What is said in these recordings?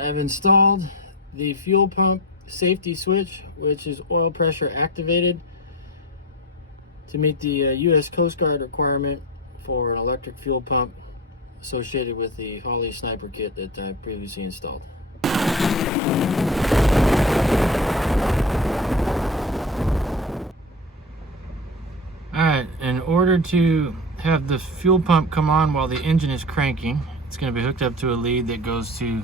I've installed the fuel pump safety switch, which is oil pressure activated to meet the US Coast Guard requirement for an electric fuel pump associated with the Holley sniper kit that I previously installed. Alright, in order to have the fuel pump come on while the engine is cranking, it's going to be hooked up to a lead that goes to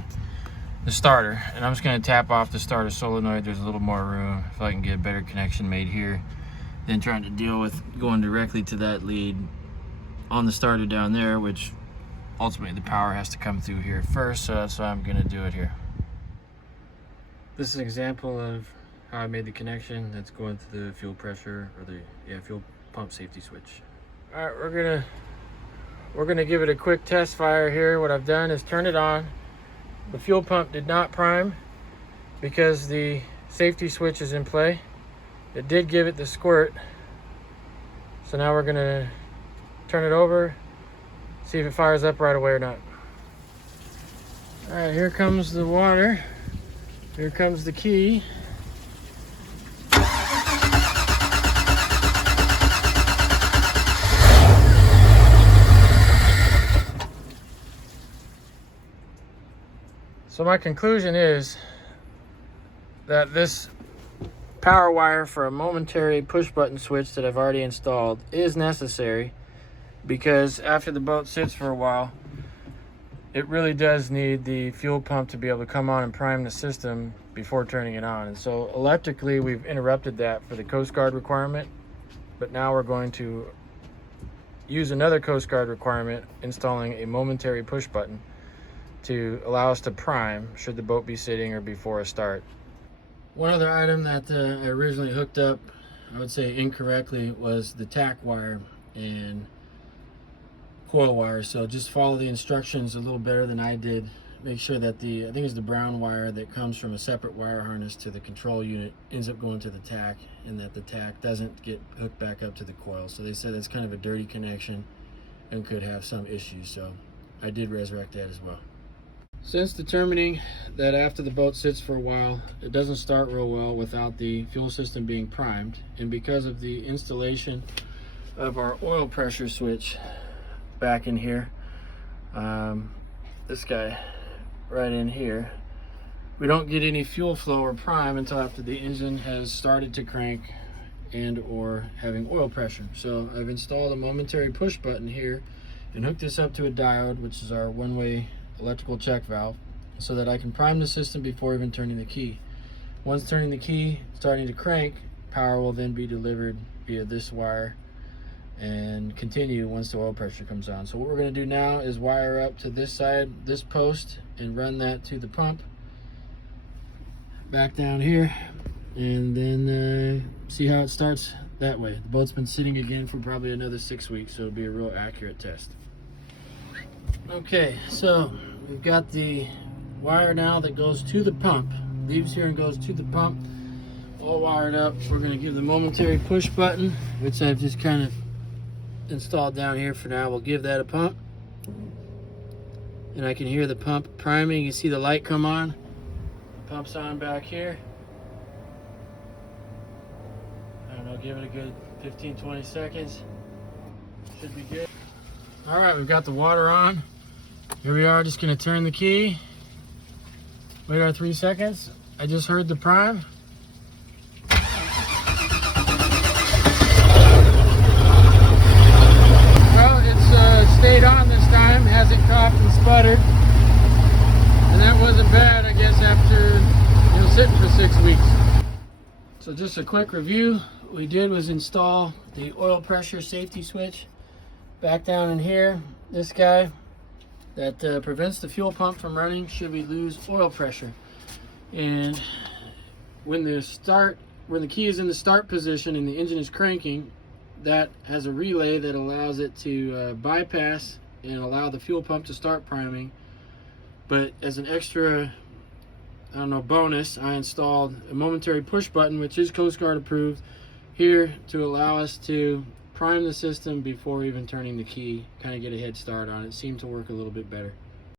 the starter, and I'm just going to tap off the starter solenoid. There's a little more room if I can get a better connection made here than trying to deal with going directly to that lead on the starter down there, which ultimately the power has to come through here first, so that's why I'm going to do it here. This is an example of how I made the connection that's going to the fuel pressure, or the fuel pump safety switch. All right, we're gonna give it a quick test fire here. What I've done is turn it on. The fuel pump did not prime because the safety switch is in play. It did give it the squirt. So now we're gonna turn it over, see if it fires up right away or not. All right, here comes the water. Here comes the key. So my conclusion is that this power wire for a momentary push button switch that I've already installed is necessary, because after the boat sits for a while, it really does need the fuel pump to be able to come on and prime the system before turning it on. And so electrically, we've interrupted that for the Coast Guard requirement, but now we're going to use another Coast Guard requirement, installing a momentary push button to allow us to prime should the boat be sitting or before a start. One other item that I originally hooked up, I would say incorrectly, was the tack wire and coil wire. So just follow the instructions a little better than I did. Make sure that I think it's the brown wire that comes from a separate wire harness to the control unit ends up going to the tack, and that the tack doesn't get hooked back up to the coil. So they said that's kind of a dirty connection and could have some issues. So I did resurrect that as well. Since determining that after the boat sits for a while, it doesn't start real well without the fuel system being primed, and because of the installation of our oil pressure switch back in here, this guy right in here, we don't get any fuel flow or prime until after the engine has started to crank and or having oil pressure. So I've installed a momentary push button here and hooked this up to a diode, which is our one-way electrical check valve, so that I can prime the system before even turning the key. Once turning the key, starting to crank, power will then be delivered via this wire and continue once the oil pressure comes on. So what we're going to do now is wire up to this side, this post, and run that to the pump back down here, and then see how it starts that way. The boat's been sitting again for probably another 6 weeks, so it'll be a real accurate test. Okay, so we've got the wire now that goes to the pump, leaves here and goes to the pump, all wired up. We're going to give the momentary push button, which I've just kind of installed down here for now. We'll give that a pump, and I can hear the pump priming. You see the light come on. The pump's on back here. I don't know, give it a good 15-20 seconds. Should be good. All right, we've got the water on. Here we are, just going to turn the key. Wait our 3 seconds. I just heard the prime. Well, it's stayed on this time, hasn't coughed and sputtered. And that wasn't bad, I guess, after sitting for 6 weeks. So just a quick review. What we did was install the oil pressure safety switch back down in here. This guy that prevents the fuel pump from running should we lose oil pressure. And when the key is in the start position and the engine is cranking, that has a relay that allows it to bypass and allow the fuel pump to start priming. But as an extra, bonus, I installed a momentary push button, which is Coast Guard approved, here to allow us to prime the system before even turning the key, kind of get a head start on it. Seemed to work a little bit better.